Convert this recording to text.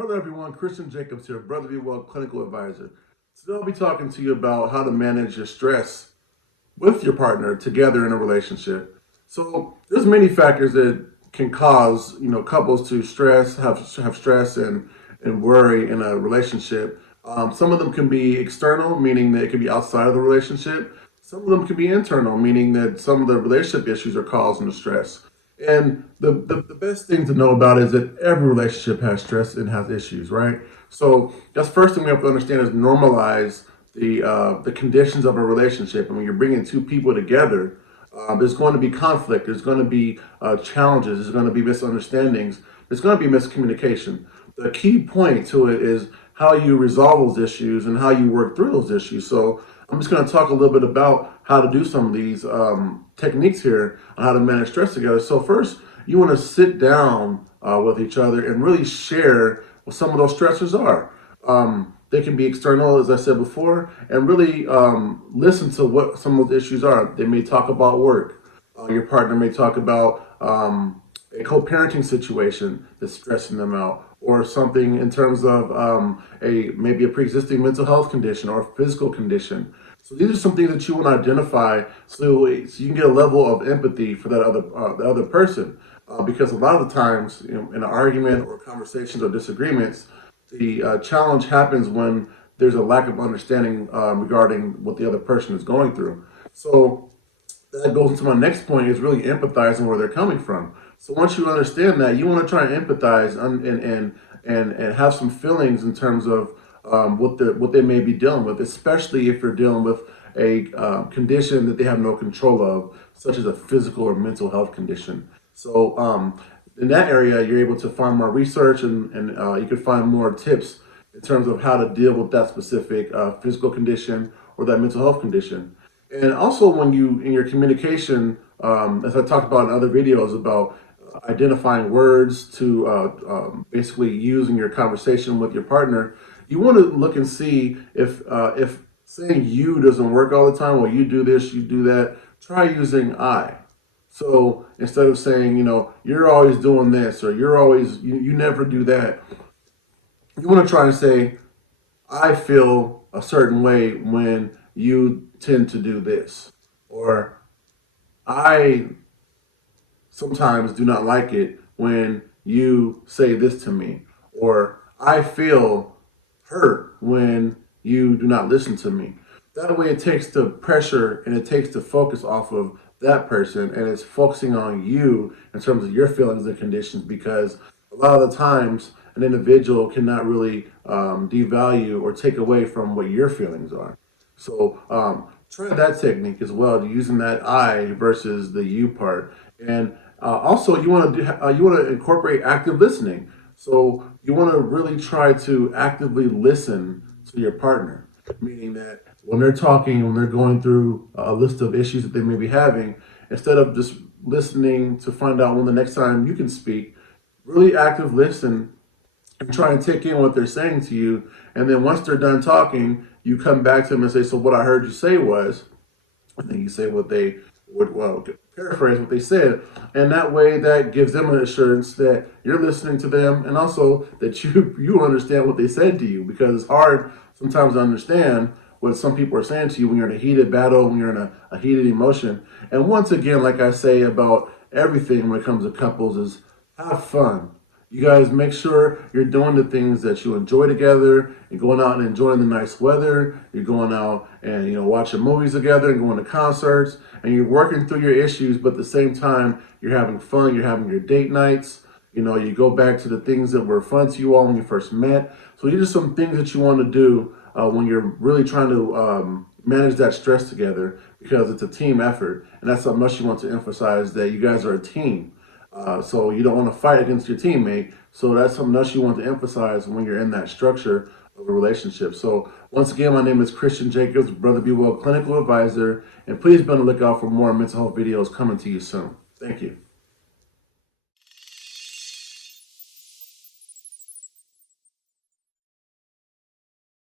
Hello everyone, Christian Jacobs here, Brother Be Well Clinical Advisor. Today I'll be talking to you about how to manage your stress with your partner together in a relationship. So there's many factors that can cause, couples to have stress and worry in a relationship. Some of them can be external, meaning that it can be outside of the relationship. Some of them can be internal, meaning that some of the relationship issues are causing the stress. And the best thing to know about is that every relationship has stress and has issues, right? So that's the first thing we have to understand is normalize the conditions of a relationship. And when you're bringing two people together, there's going to be conflict. There's going to be challenges. There's going to be misunderstandings. There's going to be miscommunication. The key point to it is how you resolve those issues and how you work through those issues. So I'm just going to talk a little bit about how to do some of these techniques here on how to manage stress together. So first, you want to sit down with each other and really share what some of those stressors are. They can be external, as I said before, and really listen to what some of those issues are. They may talk about work. Your partner may talk about a co-parenting situation that's stressing them out, or something in terms of maybe a pre-existing mental health condition or a physical condition. So these are some things that you want to identify so you can get a level of empathy for that the other person. Because a lot of the times, in an argument or conversations or disagreements, the challenge happens when there's a lack of understanding regarding what the other person is going through. So that goes into my next point is really empathizing where they're coming from. So once you understand that, you want to try and empathize and have some feelings in terms of what they may be dealing with, especially if you're dealing with a condition that they have no control of, such as a physical or mental health condition. So in that area, you're able to find more research and you can find more tips in terms of how to deal with that specific physical condition or that mental health condition. And also when you, in your communication, as I talked about in other videos about identifying words to basically use in your conversation with your partner, you want to look and see if saying you doesn't work all the time, or you do this, you do that, try using I. So instead of saying, you're always doing this, or you never do that, you want to try to say, I feel a certain way when you tend to do this, or I sometimes do not like it when you say this to me, or I feel hurt when you do not listen to me. That way it takes the pressure and it takes the focus off of that person, and it's focusing on you in terms of your feelings and conditions, because a lot of the times an individual cannot really devalue or take away from what your feelings are. So try that technique as well, using that I versus the you part. And also, you want to incorporate active listening. So you want to really try to actively listen to your partner, meaning that when they're talking, when they're going through a list of issues that they may be having, instead of just listening to find out when the next time you can speak, really active listen and try and take in what they're saying to you. And then once they're done talking, you come back to them and say, so what I heard you say was, and then you say what they would, well, paraphrase what they said. And that way that gives them an assurance that you're listening to them, and also that you understand what they said to you, because it's hard sometimes to understand what some people are saying to you when you're in a heated battle, when you're in a heated emotion. And once again, like I say about everything when it comes to couples, is have fun. You guys make sure you're doing the things that you enjoy together. You're going out and enjoying the nice weather. You're going out and watching movies together and going to concerts, and you're working through your issues. But at the same time, you're having fun. You're having your date nights. You go back to the things that were fun to you all when you first met. So these are some things that you want to do when you're really trying to manage that stress together, because it's a team effort, and that's how much you want to emphasize that you guys are a team. So you don't want to fight against your teammate. So that's something else you want to emphasize when you're in that structure of a relationship. So once again, my name is Christian Jacobs, Brother Be Well Clinical Advisor, and please be on the lookout for more mental health videos coming to you soon. Thank you.